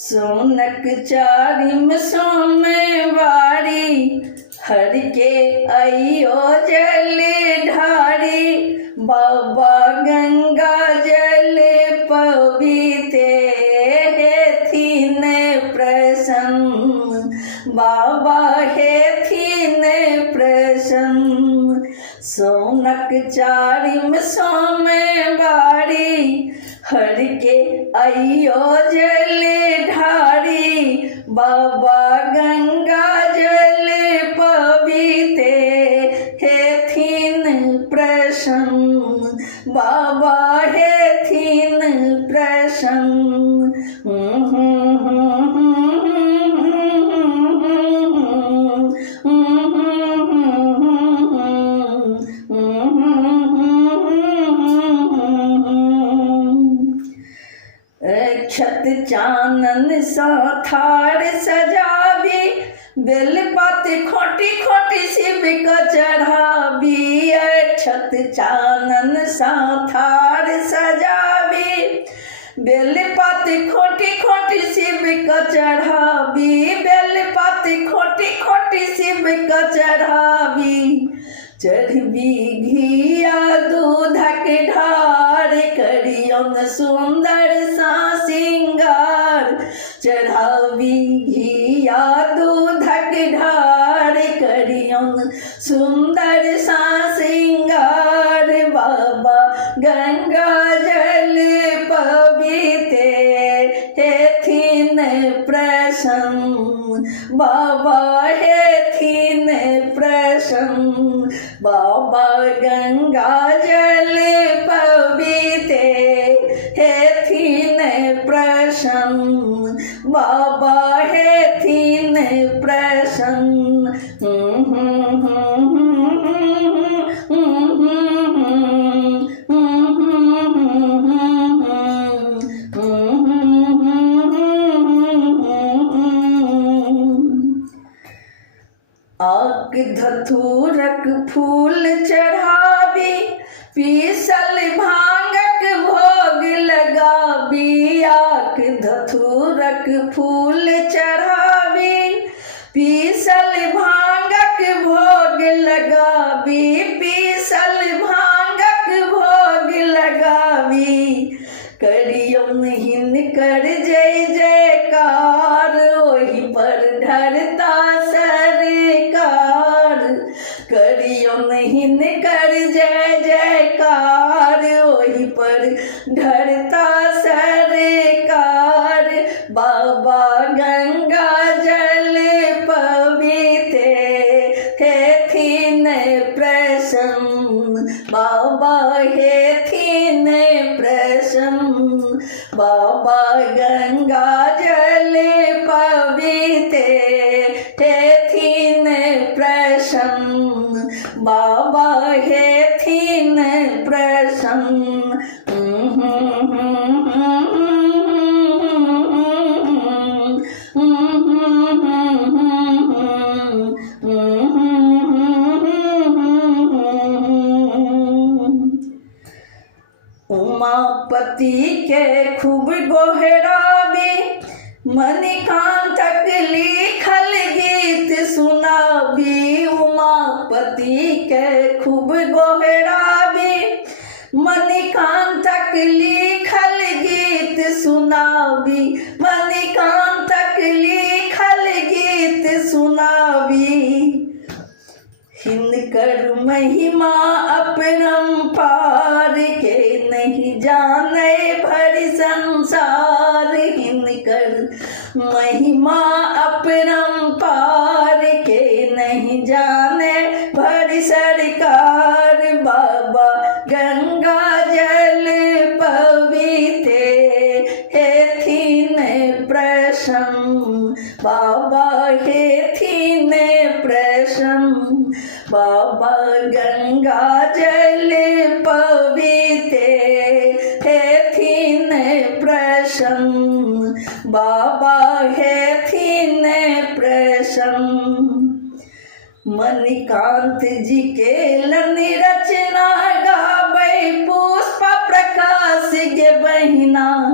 सोनक चारिम सोमवारी हर के आइयो जल ढारी बाबा गंगा जल पवित्र हेथिन प्रसन्न बाबा हेथिन प्रसन्न सोनक चारिम सोमवारी हर के आइयो जल ढारी बाबा गंगा जल पवित्र हेथिन प्रसन्न बाबा हेथिन छत चानन सा थार सजावी बेलपत खोटी खोटी शिव का चढ़ावी छत चानन सा थार सजावी बेलपत खोटी खोटी शिव का चढ़ावी बेलपत खोटी खोटी शिव का चढ़ावी चढ़वी घिया दूधक ढार करियन सुंदर सा सिंगार चढ़ावी घिया दूधक ढार करियन सुंदर सा सिंगार बाबा गंगा जल पवित्र हेथिन प्रसन्न बाबा हेथिन प्रसन्न बाबा गंगा जल पवित्र हेथिन प्रसन्न बाबा हेथिन प्रसन्न आक धतूरक फूल चढ़ावी पीसल भांगक भोग लगावी आक धतूरक फूल चढ़ावी पीसल भांगक भोग लगावी पीसल भांगक भोग लगावी करियम हिनकर जय जयकार ओहि पर ढरता सरकार करियम हिनकर जय जयकार ओहि पर ढरता सरकार बाबा गंगा जल पवित्र हेथिन प्रसन्न बाबा हेथिन प्रसन्न बाबा गंगा जल पवित्र हेथिन प्रसन्न बाबा हेथिन प्रसन्न उमापति के खूब गोहरावे मणिकांतक लिखल गीत सुनावी उमापति के खूब गोहरावे मणिकांतक लिखल गीत सुनावी मणिकांतक लिखल गीत सुनावी हिनकर महिमा अपरंपार के नहीं जाने भर संसार हिनकर महिमा अपरंपार के नहीं जाने भर सरकार बाबा गंगा जल पवित्र हेथिन प्रसन्न बाबा हेथिन प्रसन्न बाबा गंगा जल पवित्र हेथिन प्रसन्न बाबा हेथिन प्रसन्न मणिकांत जी के लनि रचना गाबै पुष्प प्रकाश गे बहिना।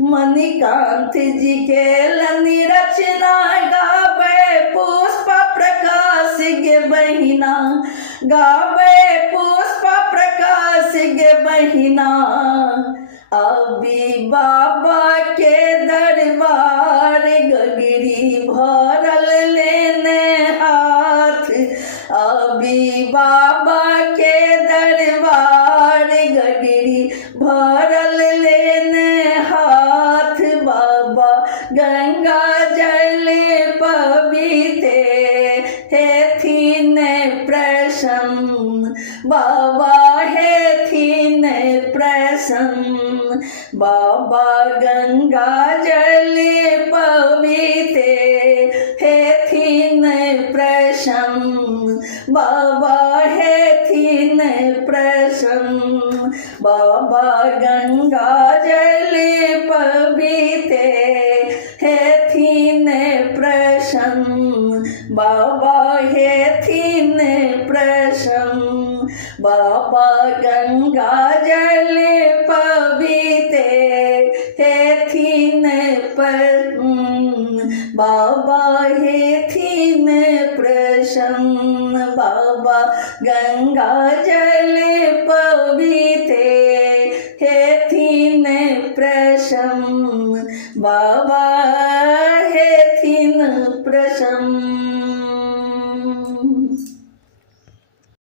मणिकांत जी के लनि रचना गाबै पुष्प प्रकाश गे बहिना। गाबै पुष्प प्रकाश गे बहिना। अभी बाबा के दरबार गगरी भरल लेने हाथ। अभी बाबा के दरबार गगरी भरल लेने हाथ। बाबा गंगा जल पवित्र हेथिन प्रसन्न। बाबा हेथिन प्रसन्न। बाबा गंगा जल पवित्र हेथिन प्रसन्न। बाबा हेथिन प्रसन्न। बाबा गंगा जल पवित्र हेथिन प्रसन्न। बाबा हेथिन प्रसन्न। बाबा गंगा जल पवित्र हेथिन प्रसन्न। बाबा हेथिन प्रसन्न। बाबा गंगा जल